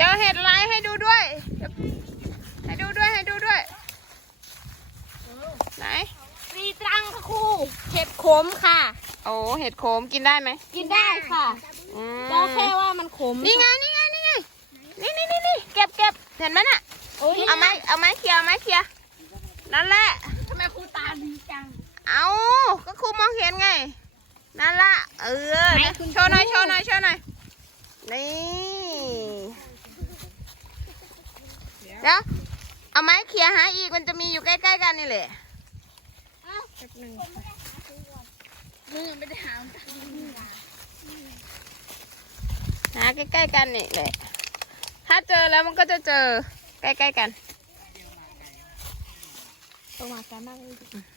จอเห็ดลายให้ดูด้วย ให้ดูด้วยให้ดูด้วย ไหน มีตรังค่ะครูเห็ดขมค่ะ โอ้เห็ดโขมกินได้ไหมกินได้ค่ะอืมก็แค่ว่ามันขมนี่ไงนี่ไงนี่ไงนี่นี่นี่นี่เก็บเก็บเห็นไหมน่ะเอาไม้เอาไม้เคลียร์เอาไม้เคลียนั่นแหละ ทำไมครูตาดีจัง เอาก็ครูมองเห็นไง นั่นละเออโชว์หน่อยโชว์หน่อยโชว์หน่อยนี่ ดี๋ยวเอาไม้เคลียร์หาอีกมันจะมีอยู่ใกล้ๆกันนี่แหละมือไม่ได้หาหาใกล้ๆกันนี่แหละ ถ้าเจอแล้วมันก็จะเจอใกล้ๆกันตัวมากันมากเลย